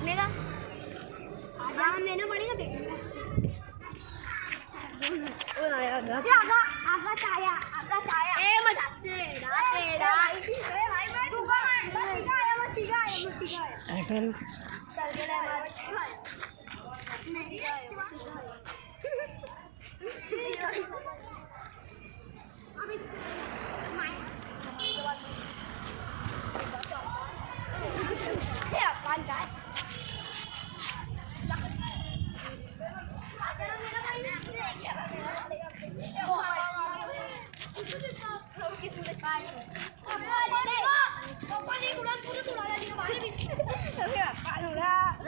देखने का? हाँ मैंने पढ़ेगा देखने का। आगा चाया ए मजा से भाई तू का मत आया एयरटेल चल गया नहीं अभी अपन का